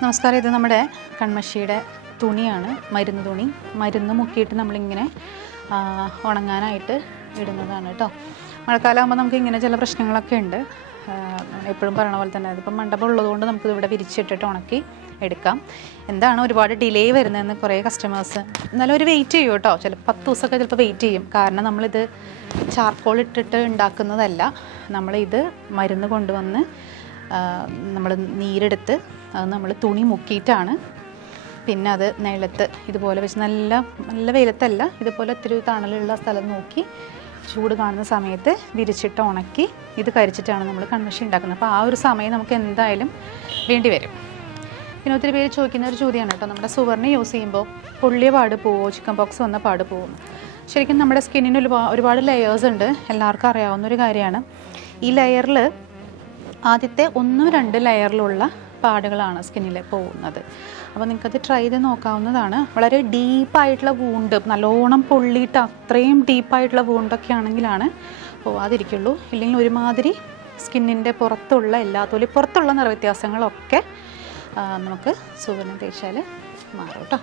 നമസ്കാരം. ഇത് നമ്മുടെ കൺമഷിയുടെ തുണിയാണ്, മരുന്ന് തുണി. മരുന്ന് മുക്കിയിട്ട് നമ്മളിങ്ങനെ ഉണങ്ങാനായിട്ട് ഇടുന്നതാണ് കേട്ടോ. മഴക്കാലമാകുമ്പോൾ നമുക്ക് ഇങ്ങനെ ചില പ്രശ്നങ്ങളൊക്കെ ഉണ്ട്. എപ്പോഴും പറയണ പോലെ തന്നെ അതിപ്പം മണ്ഡപം ഉള്ളതുകൊണ്ട് നമുക്കിത് ഇവിടെ വിരിച്ചിട്ടിട്ട് ഉണക്കി എടുക്കാം. എന്താണ് ഒരുപാട് ഡിലേ വരുന്നതെന്ന് കുറേ കസ്റ്റമേഴ്സ് എന്നാലും ഒരു വെയിറ്റ് ചെയ്യും കേട്ടോ. ചിലപ്പോൾ 10 ദിവസമൊക്കെ ചിലപ്പോൾ വെയിറ്റ് ചെയ്യും. കാരണം നമ്മളിത് ചാർക്കോൾ ഇട്ടിട്ട് ഉണ്ടാക്കുന്നതല്ല, നമ്മളിത് മരുന്ന് കൊണ്ടുവന്ന് നമ്മൾ നീരെടുത്ത് അത് നമ്മൾ തുണി മുക്കിയിട്ടാണ് പിന്നെ അത് നിലത്ത് ഇതുപോലെ വെച്ച് നല്ല വെയിലത്തല്ല, ഇതുപോലെ ഇത്തിരി തണലുള്ള സ്ഥലം നോക്കി ചൂട് കാണുന്ന സമയത്ത് വിരിച്ചിട്ട് ഉണക്കി ഇത് കരിച്ചിട്ടാണ് നമ്മൾ കൺമഷി ഉണ്ടാക്കുന്നത്. അപ്പോൾ ആ ഒരു സമയം നമുക്ക് എന്തായാലും വേണ്ടി വരും. പിന്നെ ഒത്തിരി പേര് ചോദിക്കുന്ന ഒരു ചോദ്യമാണ് കേട്ടോ, നമ്മുടെ സുവർണ യൂസ് ചെയ്യുമ്പോൾ പൊള്ളിയ പാട് പോവോ, ചിക്കൻ പോക്സ് വന്ന പാട് പോവും? ശരിക്കും നമ്മുടെ സ്കിന്നിന് ഒരുപാട് ലെയേഴ്സ് ഉണ്ട്, എല്ലാവർക്കും അറിയാവുന്നൊരു കാര്യമാണ്. ഈ ലെയറിൽ ആദ്യത്തെ 1-2 ലെയറിലുള്ള പാടുകളാണ് സ്കിന്നിൽ പോകുന്നത്. അപ്പോൾ നിങ്ങൾക്കത് ട്രൈ ചെയ്ത് നോക്കാവുന്നതാണ്. വളരെ ഡീപ്പായിട്ടുള്ള വൂണ്ട്, നല്ലോണം പൊള്ളിയിട്ട് അത്രയും ഡീപ്പായിട്ടുള്ള വൂണ്ടൊക്കെ ആണെങ്കിലാണ് പോവാതിരിക്കുള്ളൂ. ഇല്ലെങ്കിൽ ഒരുമാതിരി സ്കിന്നിൻ്റെ പുറത്തുള്ള തൊലിപ്പുറത്തുള്ള നിറവ്യത്യാസങ്ങളൊക്കെ നമുക്ക് സുവർണം തേച്ചാൽ മാറും കേട്ടോ.